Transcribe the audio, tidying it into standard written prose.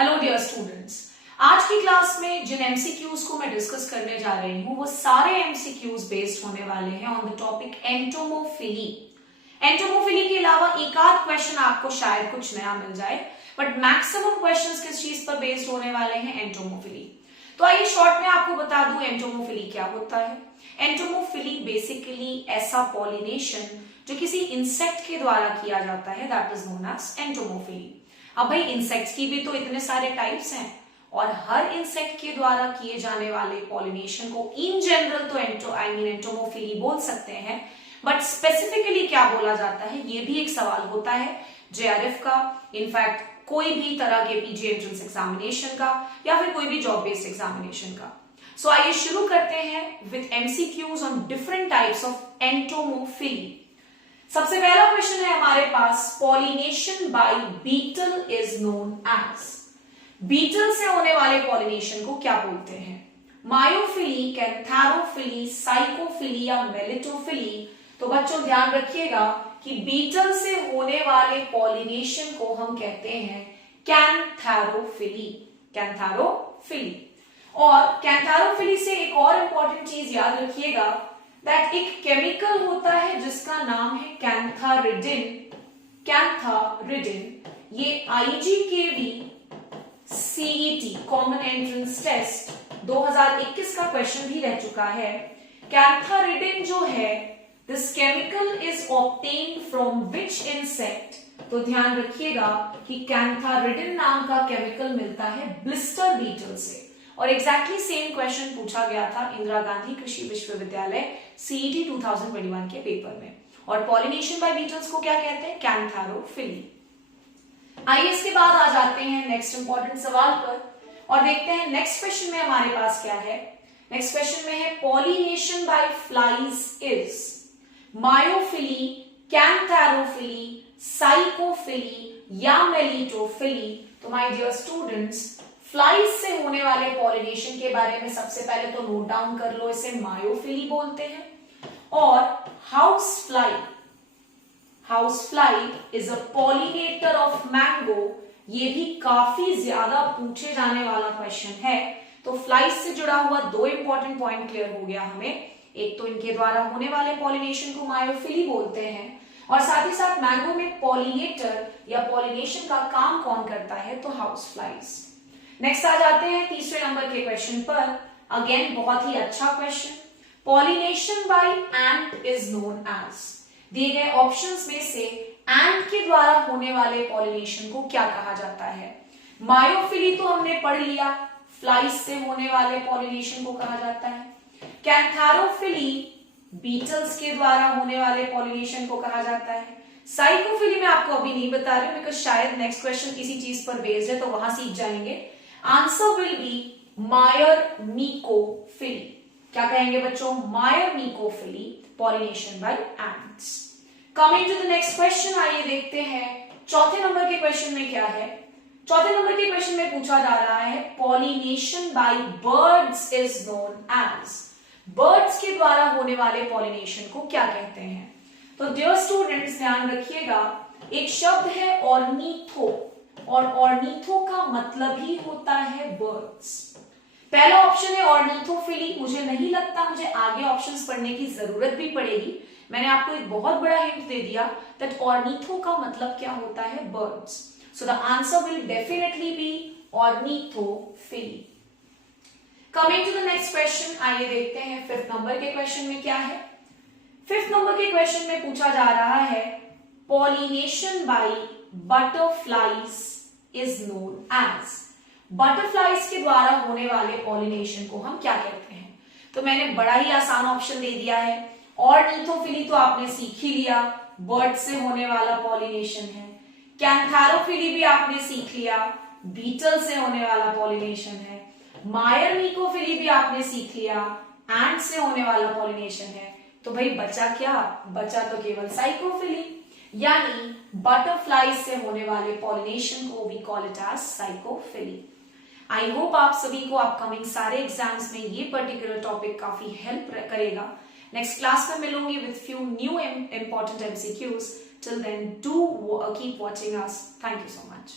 Hello dear students, आज की class में जिन एमसीक्यूज को मैं डिस्कस करने जा रही हूँ वो सारे एमसीक्यूज बेस्ड होने वाले हैं on the topic entomophily. Entomophily के अलावा एक आध क्वेश्चन आपको शायद कुछ नया मिल जाए, बट मैक्सिमम क्वेश्चंस किस चीज पर बेस्ड होने वाले हैं? एंटोमोफिली। तो आइए शॉर्ट में आपको बता दूं एंटोमोफिली क्या होता है। एंटोमोफिली बेसिकली ऐसा पॉलिनेशन जो किसी इंसेक्ट के द्वारा किया जाता है, that is known as entomophily. अब भाई इंसेक्ट्स की भी तो इतने सारे टाइप्स हैं और हर इंसेक्ट के द्वारा किए जाने वाले पॉलिनेशन को इन जनरल तो एंटोमोफिली बोल सकते हैं, बट स्पेसिफिकली क्या बोला जाता है ये भी एक सवाल होता है जेआरएफ का, इनफैक्ट कोई भी तरह के पीजी एंट्रेंस एग्जामिनेशन का या फिर कोई भी जॉब बेस्ड एग्जामिनेशन का। सो आइए शुरू करते हैं with MCQs on different types of entomophily. सबसे पहला क्वेश्चन है हमारे पास, pollination by beetle is known as. Beetle से होने वाले पॉलिनेशन को क्या बोलते हैं? मायोफिली, कैंथारोफिली, साइकोफिली या मेलिटोफिली। तो बच्चों ध्यान रखिएगा कि बीटल से होने वाले पॉलिनेशन को हम कहते हैं कैंथारोफिली। कैंथारोफिली। और कैंथारोफिली से एक और इंपॉर्टेंट चीज याद रखिएगा दैट एक केमिकल होता है जिसका नाम है कैंथारिडिन। कैंथारिडिन ये आईजीकेवी सीईटी कॉमन एंट्रेंस टेस्ट 2021 का क्वेश्चन भी रह चुका है। कैंथारिडिन जो है, this chemical is obtained from which insect? तो ध्यान रखिएगा कि कैंथारिडिन नाम का केमिकल मिलता है ब्लिस्टर बीटल से। और एग्जैक्टली सेम क्वेश्चन पूछा गया था इंदिरा गांधी कृषि विश्वविद्यालय सीईटी 2021 के पेपर में। और पॉलिनेशन बाय बीटल्स को क्या कहते हैं? कैंथारोफिली। आइए इसके बाद आ जाते हैं नेक्स्ट इंपॉर्टेंट सवाल पर और देखते हैं नेक्स्ट क्वेश्चन में हमारे पास क्या है। नेक्स्ट क्वेश्चन में है पॉलिनेशन बाय फ्लाइज इज मायोफिली, कैंथारोफिली, साइकोफिली या मेलिटोफिली। तो माय डियर स्टूडेंट्स, फ्लाइज से होने वाले पॉलिनेशन के बारे में सबसे पहले तो नोट डाउन कर लो, इसे मायोफिली बोलते हैं। और house fly is a pollinator of mango. ये भी काफी ज्यादा पूछे जाने वाला क्वेश्चन है। तो फ्लाइज से जुड़ा हुआ दो इंपॉर्टेंट पॉइंट क्लियर हो गया हमें। एक तो इनके द्वारा होने वाले पॉलिनेशन को मायोफिली बोलते हैं और साथ ही साथ मैंगो में पॉलिनेटर या पॉलिनेशन का काम कौन करता है? तो हाउस फ्लाइज। नेक्स्ट आ जाते हैं तीसरे नंबर के क्वेश्चन पर। अगेन बहुत ही अच्छा question, pollination by ant is known as. दिए गए ऑप्शंस में से एंट के द्वारा होने वाले पॉलिनेशन को क्या कहा जाता है? मायोफिली तो हमने पढ़ लिया, फ्लाइज से होने वाले पॉलिनेशन को कहा जाता है। कैंथारोफिली बीटल्स के द्वारा होने वाले पॉलिनेशन को कहा जाता है। साइकोफिली मैं आपको अभी नहीं बता रही हूं बिकॉज शायद नेक्स्ट क्वेश्चन किसी चीज पर बेस्ड है तो वहां सीख जाएंगे। Answer will be myrmecophily. क्या कहेंगे बच्चों? Myrmecophily, pollination by ants. Coming to the next question, आइए देखते हैं चौथे नंबर के क्वेश्चन में क्या है। चौथे नंबर के क्वेश्चन में पूछा जा रहा है pollination by birds is known as. Birds के द्वारा होने वाले पॉलिनेशन को क्या कहते हैं? तो डियर स्टूडेंट्स ध्यान रखिएगा, एक शब्द है ऑर्निथो और ऑर्निथो का मतलब ही होता है बर्ड्स। पहला ऑप्शन है ऑर्निथोफिली। मुझे नहीं लगता मुझे आगे ऑप्शंस पढ़ने की जरूरत भी पड़ेगी, मैंने आपको एक बहुत बड़ा हिंट दे दिया दैट ऑर्निथो का मतलब क्या होता है? Birds. So the answer will definitely be ornithophily. Coming to the next question, आइए देखते हैं फिफ्थ नंबर के क्वेश्चन में क्या है। फिफ्थ नंबर के क्वेश्चन में पूछा जा रहा है pollination by butterflies is known as. Butterflies के द्वारा होने वाले पॉलिनेशन को हम क्या कहते हैं? तो मैंने बड़ा ही आसान ऑप्शन दे दिया है। ऑर्निथोफिली तो आपने सीख ही लिया, बर्ड से होने वाला पॉलिनेशन है। कैंथारोफिली भी आपने सीख लिया, बीटल से होने वाला पॉलिनेशन है। मायर-मीकोफिली भी आपने सीख लिया, एंट से होने वाला पॉलिनेशन है। तो भाई बचा क्या? बचा तो केवल साइकोफिली, यानी बटरफ्लाई से होने वाले पॉलिनेशन को we call it as psychophily. I hope आप सभी को अपकमिंग सारे एग्जाम्स में ये पर्टिकुलर टॉपिक काफी हेल्प करेगा। नेक्स्ट क्लास में मिलूंगी with few new important MCQs. Till then do keep watching us. Thank you so much.